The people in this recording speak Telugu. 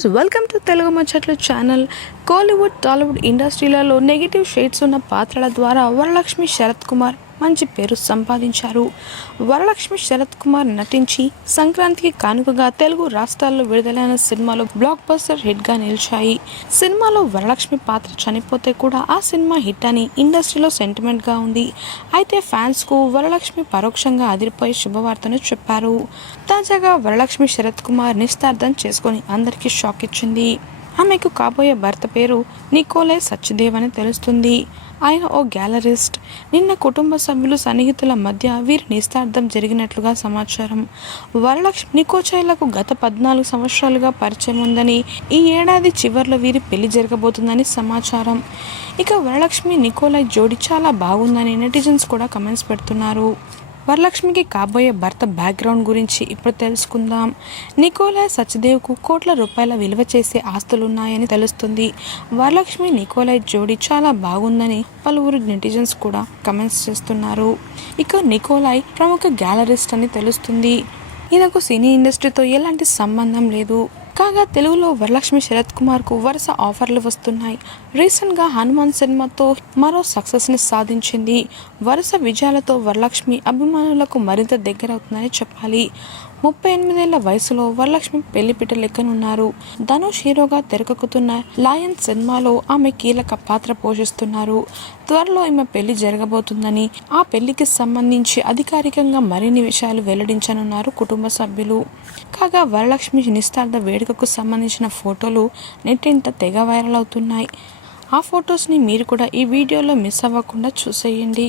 ఫ్రెండ్స్ వెల్కమ్ టు తెలుగు ముచ్చట్లు ఛానల్ కోలీవుడ్ టాలీవుడ్ ఇండస్ట్రీలలో నెగిటివ్ షేడ్స్ ఉన్న పాత్రల ద్వారా వరలక్ష్మి శరత్ కుమార్ మంచి పేరు సంపాదించారు. వరలక్ష్మి శరత్ కుమార్ నటించి సంక్రాంతికి కానుకగా తెలుగు రాష్ట్రాల్లో విడుదలైన సినిమాలు బ్లాక్ బస్టర్ హిట్గా నిలిచాయి. సినిమాలో వరలక్ష్మి పాత్ర చనిపోతే కూడా ఆ సినిమా హిట్ అని ఇండస్ట్రీలో సెంటిమెంట్గా ఉంది. అయితే ఫ్యాన్స్కు వరలక్ష్మి పరోక్షంగా అదిరిపోయే శుభవార్తను చెప్పారు. తాజాగా వరలక్ష్మి శరత్ కుమార్ నిస్తార్థం చేసుకొని అందరికీ షాక్ ఇచ్చింది. ఆమెకు కాబోయే భర్త పేరు నికోలే సచ్దేవ్ అని తెలుస్తుంది. ఆయన ఓ గ్యాలరిస్ట్. నిన్న కుటుంబ సభ్యులు సన్నిహితుల మధ్య వీరి నిస్తార్థం జరిగినట్లుగా సమాచారం. వరలక్ష్మి నికోచైలకు గత పద్నాలుగు సంవత్సరాలుగా పరిచయం ఉందని ఈ ఏడాది చివర్లో వీరి పెళ్ళి జరగబోతుందని సమాచారం. ఇక వరలక్ష్మి నికోలై జోడి చాలా బాగుందని నెటిజన్స్ కూడా కమెంట్స్ పెడుతున్నారు. వరలక్ష్మికి కాబోయే భర్త బ్యాక్గ్రౌండ్ గురించి ఇప్పుడు తెలుసుకుందాం. నికోలాయ్ సచ్దేవ్కు కోట్ల రూపాయల విలువ చేసే ఆస్తులున్నాయని తెలుస్తుంది. వరలక్ష్మి నికోలాయ్ జోడి చాలా బాగుందని పలువురు నెటిజన్స్ కూడా కమెంట్స్ చేస్తున్నారు. ఇక నికోలాయ్ ప్రముఖ గ్యాలరిస్ట్ అని తెలుస్తుంది. ఈయనకు సినీ ఇండస్ట్రీతో ఎలాంటి సంబంధం లేదు. కాగా తెలుగులో వరలక్ష్మి శరత్ కుమార్కు వరుస ఆఫర్లు వస్తున్నాయి. రీసెంట్గా హనుమాన్ సినిమాతో మరో సక్సెస్ని సాధించింది. వరుస విజయాలతో వరలక్ష్మి అభిమానులకు మరింత దగ్గరవుతుందని చెప్పాలి. ముప్పై ఎనిమిదేళ్ళ వయసులో వరలక్ష్మి పెళ్ళిపిట లెక్కనున్నారు. ధనుష్ హీరోగా తెరకెక్కుతున్న లాయన్ సినిమాలో ఆమె కీలక పాత్ర పోషిస్తున్నారు. త్వరలో ఈమె పెళ్ళి జరగబోతుందని ఆ పెళ్ళికి సంబంధించి అధికారికంగా మరిన్ని విషయాలు వెల్లడించనున్నారు కుటుంబ సభ్యులు. కాగా వరలక్ష్మి నిస్తార్థ వేడుకకు సంబంధించిన ఫోటోలు నెట్టింట తెగ వైరల్ అవుతున్నాయి. ఆ ఫొటోస్ని మీరు కూడా ఈ వీడియోలో మిస్ అవ్వకుండా చూసేయండి.